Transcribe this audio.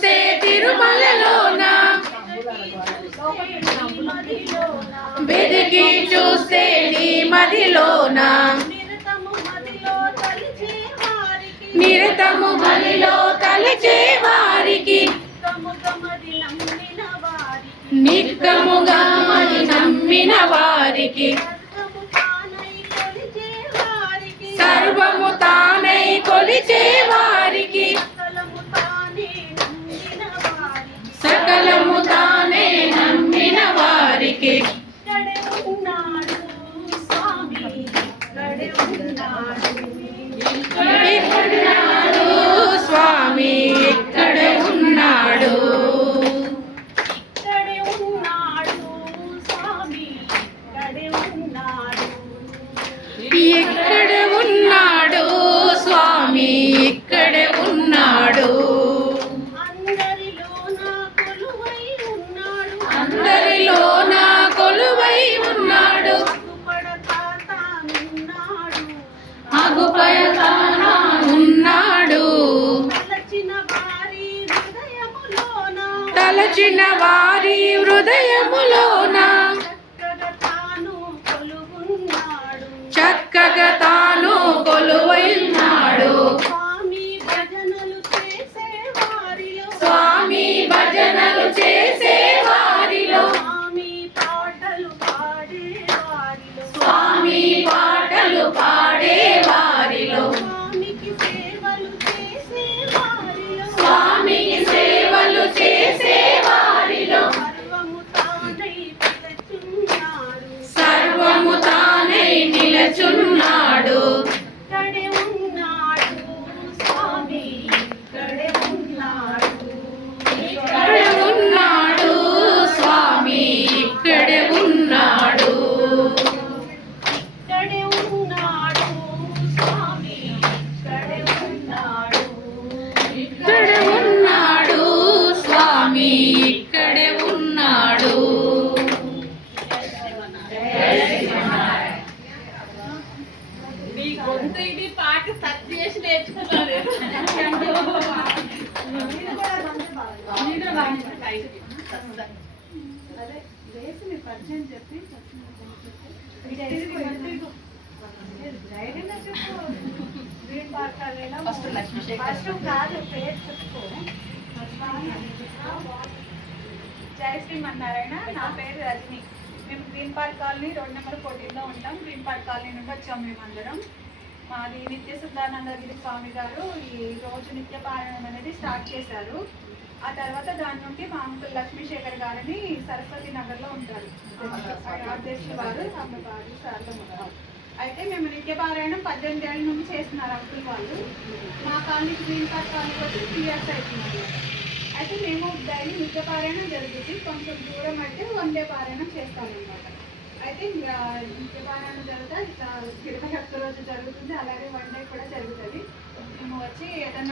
చూస్తే తిరుమలలోన, వెతికి చూస్తే నీ మదిలోన, నిరతము మదిలో తలచే వారికి, నిక్కముగా మరి నమ్మిన వారికి, సర్వము తానై కొలిచే వారికి, సకలము తానే నమ్మిన వారికి, ఉన్నాడు స్వామి ఇక్కడే ఉన్నాడు, ఇక్కడే ఉన్నాడు స్వామి ఇక్కడే ఉన్నాడు, అందరిలోన కొలువై ఉన్నాడు, అగుపయతాన ఉన్నాడు, తలచిన వారి హృదయములోన, చక్కగా తాను కొలువైనాడు, స్వామి భజనలు చేసే వారిలో, స్వామి పాటలు పాడే వారిలో, స్వామికి సేవలు చేసే వారిలో, సర్వము తానై నిలచున్నాడు, ఇక్కడే ఉన్నాడు స్వామి ఇక్కడే ఉన్నాడు, ఇక్కడే ఉన్నాడు స్వామి ఇక్కడే ఉన్నాడు. నీ గొంతు ఇది పాట సత్ చేసి నేర్చుకున్నారు. జై శ్రీమన్నారాయణ. నా పేరు రజని. మేము గ్రీన్ పార్క్ కాలనీ 2 నెంబర్ 14లో ఉంటాం. గ్రీన్ పార్క్ కాలనీ నుండి వచ్చాము మేమందరం. మాది నిత్య సిద్ధానందగిరి స్వామి గారు ఈ రోజు నిత్య పారాయణం అనేది స్టార్ట్ చేశారు. ఆ తర్వాత దాని నుండి మా అంకుల్ లక్ష్మీశేఖర్ గారిని సరస్వతి నగర్లో ఉంటారు అధ్యక్షులు వారు, అమ్మవారు సార్లు. అయితే మేము నిత్య పారాయణం 18 ఏళ్ళ నుంచి చేస్తున్నారు అంకుల్ వాళ్ళు. మా కాలనీకి గ్రీన్ పార్క్ కాలనీకి వచ్చి 3 years అవుతున్నారు. అయితే మేము డైలీ నిత్య పారాయణం జరుగుతుంది. కొంచెం దూరం అయితే 1 day పారాయణం చేస్తామన్నమాట. అయితే నిత్య పారాయణం జరుగుతుంది, ఇట్లా 21 రోజు జరుగుతుంది, అలాగే 1 day కూడా జరుగుతుంది. మేము వచ్చి ఏదైనా